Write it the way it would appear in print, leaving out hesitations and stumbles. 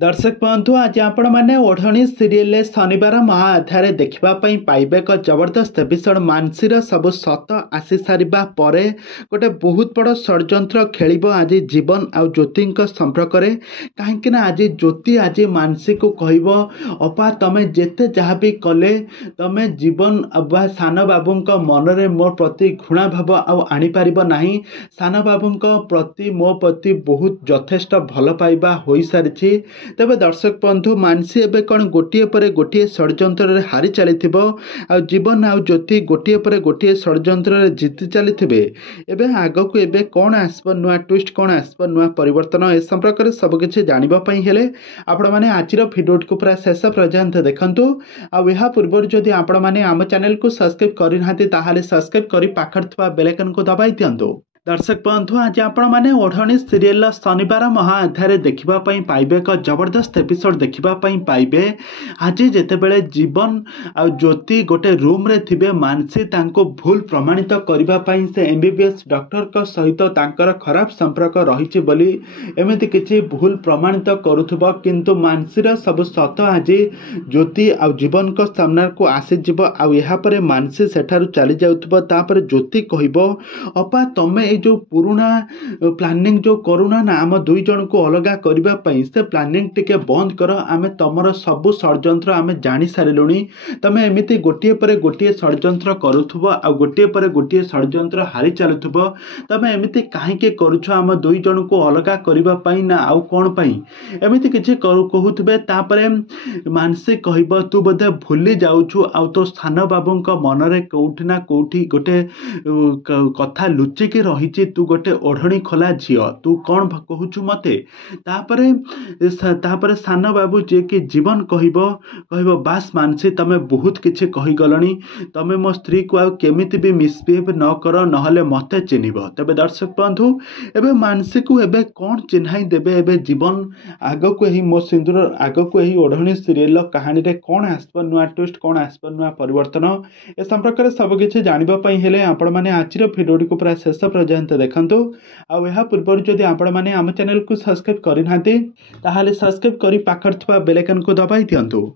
दर्शक बंधु आज आपण मैंने ओढ़णी सीरियल शनिवार महाअध्याय देखापी पाइबे एक जबरदस्त एपिसोड मानसीर सबू सत आसी सारा गोटे बहुत बड़ षड्यंत्र खेल आज जीवन आउ ज्योति संपर्क में कहीं आज ज्योति आज मानसी को कह अपा तमें जिते जहाँ भी कले तमें जीवन सान बाबू मनरे मो प्रति घृणा भाव आनीपर ना सान बाबू प्रति मो प्रति बहुत यथेष्ट भल पाइबा हो सारी तेबे दर्शक बंधु मानसी एबे कौन गोटे पर गोटे षड्यंत्र हारी चली जीवन आउ ज्योति गोटे पर गोटे षड्यंत्र जीति चली आगक एबे कौन आसब नुआ ट्विस्ट कौन आसब नुआ परिवर्तन ए संपर्क में सबकिछि जानिबापई हेले आपण माने आजिर भिडियो को पूरा शेष पर्यंत देखंतु आ या पूर्व जदि आपण माने आम चैनल को सब्सक्राइब करि नाहंती ताहाले सब्सक्राइब करि पाखर थवा बेल आइकन को दबाई दियंतु। दर्शक बंधु आज आपण मैंने ओढ़णी सीरियल शनिवार महाअध्याय देखापी पाइबे एक जबरदस्त एपिसोड देखापी पाइबे आज जितेबले जीवन आ ज्योति गोटे रूम रे थिबे मानसी तांको भूल प्रमाणित करने से एमबीबीएस डॉक्टर को सहित तांकर खराब संपर्क रही बोली एमती किसी भूल प्रमाणित करुथबो किंतु मानसीर सब सत आज ज्योति आ जीवन को सामना को आसीजिव आपर मानसी सेठारु चली जाउथबो तापर ज्योति कहबो अपा तमे जो पुराना प्लानिंग जो करूना ना आम दुई जन को अलगा करने से प्लानिंग टिके बंद कर आम तुमर सबू षड्यंत्र आम जानी सारे तमें एमती गोटे पर गोटे षड्यंत्र करुथुब आ गोटे पर गोटे षड्यंत्र हारी चलुथुब तमें एमती कहीं करुछ आम दुई जन को अलगा करने ना आउ कौन एमती किसी कहूथे तापर मानसी कहब तू बोधे भूली जाऊछु आ तो सान बाबू मनरे कौटी ना कौटी गोटे कथा लुचिकी रही तू गोटे ओढ़णी खोला झील तू कौन कहूचु मते तापर सान बाबू जे कि जीवन कहब बास मानसी तमे बहुत किछि कही गलनी तमे मो स्त्री को आउ केमिति भी मिसबिहेव न कर नहले मते चिन्हिब। तबे दर्शक बंधु एबे मानसी को एबे कौन चिन्हाई देबे एबे जीवन आगो को ही मो सिंदूर आगो को ही ओढ़णी सीरियल कहानी रे कौन आसब नुआ ट्विस्ट कौन आसब नुआ परिवर्तन ए संपर्क में सब किछि जानिबा पई हेले आपण माने आजिर भिडियो को पूरा शेष पर्यंत देखंतु आ या पूर्व जदि आपण माने आम चैनल को सब्सक्राइब करि नाहंती ताहाले सब्सक्राइब करि पाखर थवा बेल आइकन को दबाई दियंतु।